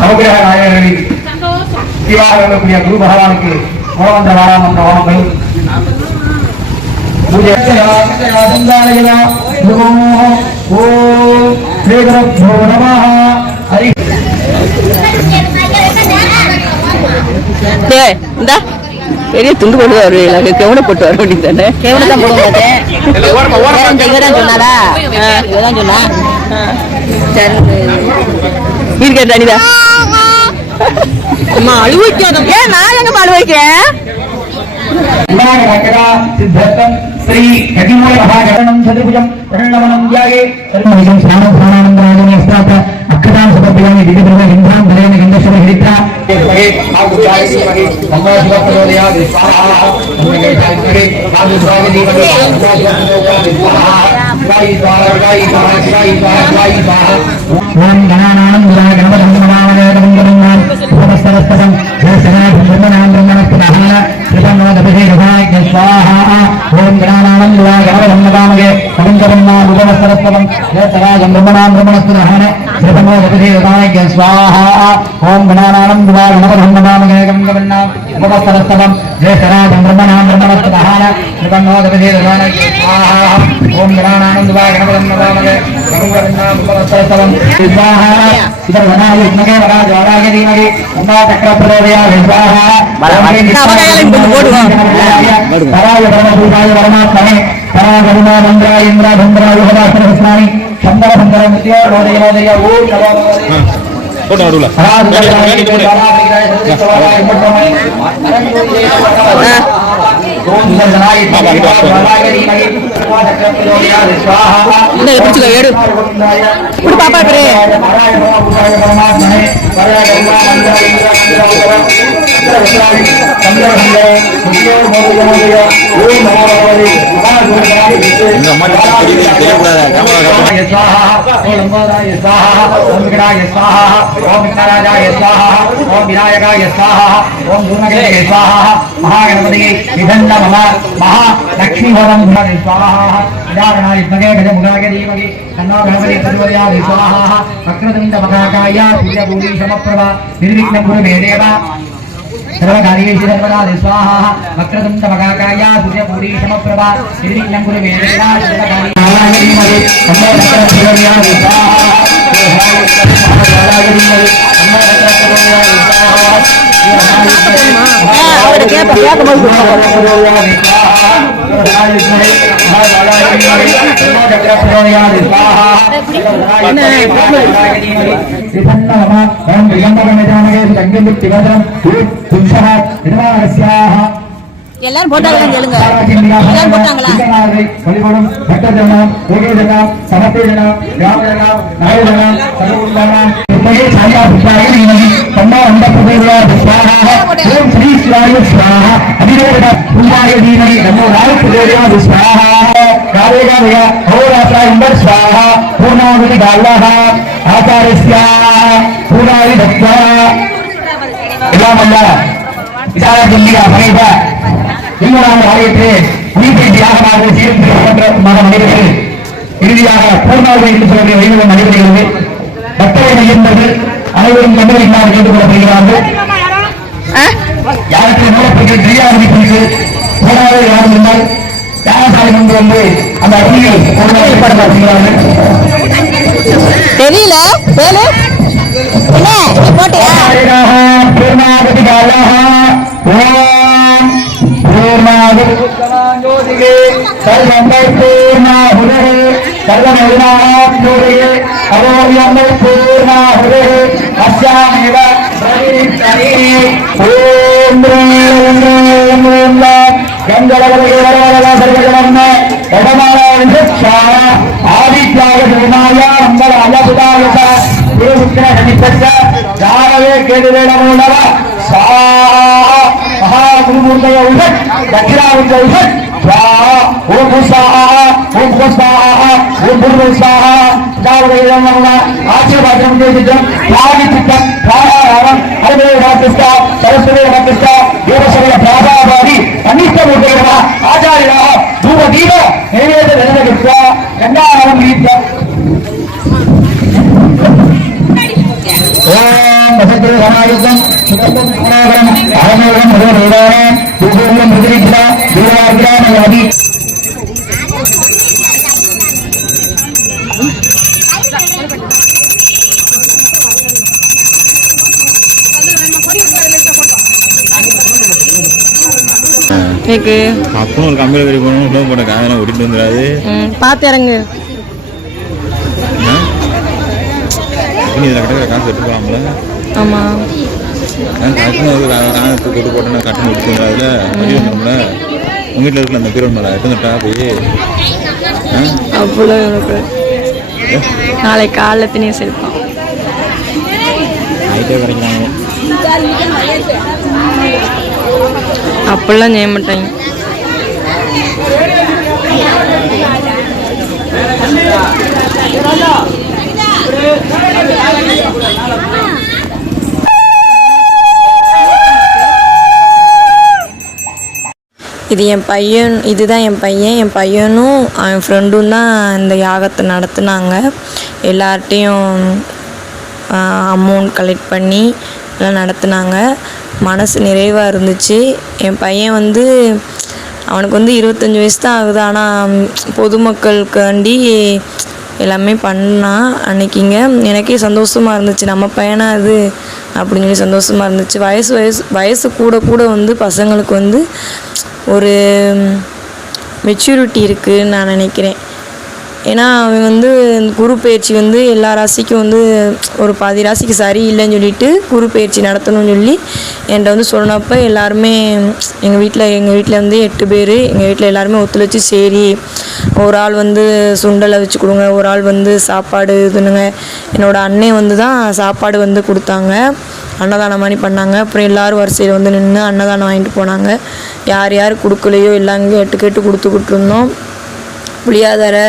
நவகிரக நாயகர்களில் சிவாக இருக்கக்கூடிய குரு பகவானுக்கு நமः ஹரி. டேய் இந்தா. பெரிய துண்டு போட்டு வருவீங்களா கெவனை போட்டு வர வேண்டியது தானே? கேவல தான் இவதான் சொன்னாரா சொன்னா. சரி இருக்க தனிதா அம்மா அழுவிக்காத ஏன் நான் எங்க பாடு வைக்கிறேன் விநாயகரா சித்தர்த்தம் ஸ்ரீ கதிமூல மகாகரணம் சதுர்புஜம் பிரணவனம் தியாகே சர்வமிதம் ஸ்நானம் ஸ்நானானந்தராஜனே ஸ்தாப அக்கதாம் சுபப்பியாமி திவ்யபிரம இந்திராம் தரேன கந்தஸ்வர ஹரித்ரா மகே ఓం గణానాం గురా గణపతం నమామయ గణపతం భూమస్తరస్తవం దర్శనాం బ్రహ్మణాం బ్రహ్మణస్పదః శ్రీపన్నోదభిషే గణాయ స్వాహ ఓం గణానాం గురా గణపతం నమామయ గణపతం నా భూమస్తరస్తవం దర్శనాం బ్రహ్మణాం బ్రహ్మణస్పదః శ్రీపన్నోదభిషే గణాయ స్వాహ ఓం గణానాం గురా గణపతం నమామయ గణపతం నా భూమస్తరస్తవం దర్శనాం బ్రహ్మణాం குரா கணபதம் நமாமதே கவிங்கரம்மாம் உபமஸ்தரஸ்தம் ஜெயசனாம் பிரம்மணாம் பிரம்மணஸ்தரஹ கிருதமோதபிஹி ரதாய ஸ்வாஹா ஓம் கணானாம் குரா கணபதம் நமாமதே கவிங்கரம்மாம் உபமஸ்தரஸ்தம் விஸ்வாஹா இதர் வனாய வித்மகே வராஜ பரமாத்மனே பராகருணா மந்திராய இந்திரா பந்திராய யுகதாசரஸ்வாமி சந்தர சந்தர முத்தியோ ரோதய ரோதய ஓம் நமோ போட்டு நடுவுல ఇప్పుడు పాప ఇప్పుడే இப்படி பாப்பா இப்படி. இந்த அம்மா தெரியவே தெரியக்கூடாது கேமரா காட்டணும் ஓம் லம்போதராய ஸ்வாஹா ஓம் விகடாய ஸ்வாஹா ஓம் விக்னராஜாய ஸ்வாஹா ஓம் விநாயகாய ஸ்வாஹா ஓம் குருநகராய ஸ்வாஹா மகாகணபதியே விதந்த மம மகா லக்ஷ்மி ஹோமம் குணாய ஸ்வாஹா விநாயகனாய ஸ்மகே கஜ முகாய தீமகி தன்னோ கணபதி பிரஜோதயாய ஸ்வாஹா வக்ரதுண்ட மகாகாய சூரியபூரி சமப்பிரபா పరమప్రభ నిర్విఘ్న గురు వేదేవ వక్రతుండమకాయ సూర్యపూరీషమప్రభ నిర్విఘ్నం గురు వేదేవ సర్వకార్యేశ్వర எல்லாரும் போட்டாங்க எழுங்க எல்லாரும் போட்டாங்க. கேளுங்க வழிபடும் பட்டஜனம் ஓகேஜனம் சமத்தேஜனம் ராமஜனம் நாயஜனம் சர்வஜனம் உண்மையே சாயா புத்தாய நீமதி அந்த புதையா ஓம் ஸ்ரீ சிவாய ராய வியா ஹோராத்ரா இம்பர் பூர்ணாவதி பூர்ணாதி எல்லாம் அல்ல ஆலயத்திலே உயிர்ப்பை தியாகமாக சீர்திருத்தமாக நடைபெற்று இறுதியாக பூர்ணாவதி என்று சொல்லக்கூடிய வைபவம் நடைபெறுகிறது பக்தர்கள் என்பது அனைவரும் கண்டுபிடிக்காமல் கேட்டுக் கொள்ளப்படுகிறார்கள் யாருக்கு மூலப்பொருட்கள் தெரியாத குறித்து பூர்ணாவதி யாரும் இருந்தால் தியாகசாலை கொண்டு வந்து அந்த அக்னியில் பூர்ணாவதி ஏற்பாடு தெரியல. வேலு. என்ன? போட்டியா? பூர்ணாவதி காலः ஓம் பூர்ணாவதி உலகிற்கு சர்வமை பூர்ணா உலகு சர்வமகிமானூரில் அரோயமை பூர்ணா உலகு அஸ்யாமேவ ஓம் ஓம் ஓம் கங்கடவரை வரவரா சர்வகணம் வடமாராயண ஆதித்யாக பெருமாயா நம்பர் உடன் தட்சிணாவுத்த உடன் ஆசீர்வாதம் சரஸ்வதி ராமகிருஷ்ணா தேவசபைய பிராபாபாதி அன்னிஷ்டமூர்த்திகளா ஆச்சாரியா தூப தீப நிறைவேற்ற நிறைவேற்ற கண்டாரம் நீத்த ஓம் வசந்திரமாயுதம் சுகந்தம் அரணேகம் முதல் தேவாகிராமயாதி கேக்கு அப்பனும் ஒரு கம்பியில் கறி போகணும் உணவு போட்ட காதெல்லாம் ஓட்டிட்டு வந்துடாது. பார்த்து இறங்கு. இதில் கிடக்கிற காசு எடுத்து போகலாம்ல ஆமாம் கட்டணம் வந்து காணத்து தொட்டு போட்டோன்னா கட்டணம் எடுத்து வந்துடாதுல வந்துடும்ல உங்கள் வீட்டில் இருக்கல அந்த பீரோன் மேலே எடுத்து வந்துட்டா போய்? அவ்வளோ நாளைக்கு காலைல திணிய சேர்ப்பான் அப்படிலாம் செய்ய மாட்டாங்க. இது என் பையன் இதுதான் என் பையன் என் பையனும் அவன் ஃப்ரெண்டும் தான் இந்த யாகத்தை நடத்துனாங்க. எல்லார்ட்டையும் அமௌண்ட் கலெக்ட் பண்ணி எல்லாம் நடத்துனாங்க. மனசு நிறைவாக இருந்துச்சு. என் பையன் வந்து அவனுக்கு வந்து இருபத்தஞ்சி வயசு தான் ஆகுது. ஆனால் பொதுமக்களுக்காண்டி எல்லாமே பண்ணான் அன்றைக்கிங்க எனக்கே சந்தோஷமாக இருந்துச்சு. நம்ம பையனா அது? அப்படின்னு சொல்லி சந்தோஷமாக இருந்துச்சு. வயசு வயசு வயசு கூட கூட வந்து பசங்களுக்கு வந்து ஒரு மெச்சூரிட்டி இருக்குதுன்னு நான் நினைக்கிறேன். ஏன்னா அவன் வந்து இந்த குரு பயிற்சி வந்து எல்லா ராசிக்கும் வந்து ஒரு பாதி ராசிக்கு சரியில்லைன்னு சொல்லிட்டு குரு பயிற்சி நடத்தணும்னு சொல்லி என்கிட்ட வந்து சொன்னப்போ எல்லாருமே எங்கள் வீட்டில் எங்கள் வீட்டில் வந்து எட்டு பேர். எங்கள் வீட்டில் எல்லாருமே ஒத்துழைச்சி சரி ஒரு ஆள் வந்து சுண்டலை வச்சு கொடுங்க ஒரு ஆள் வந்து சாப்பாடு இதுனுங்க என்னோடய அண்ணன் வந்து தான் சாப்பாடு வந்து கொடுத்தாங்க. அன்னதானம் மாதிரி பண்ணாங்க. அப்புறம் எல்லாரும் வரிசையில் வந்து நின்று அன்னதானம் வாங்கிட்டு போனாங்க. யார் யார் கொடுக்கலையோ எல்லாங்க எட்டு கேட்டு கொடுத்துக்கிட்டு இருந்தோம் புளியாதரை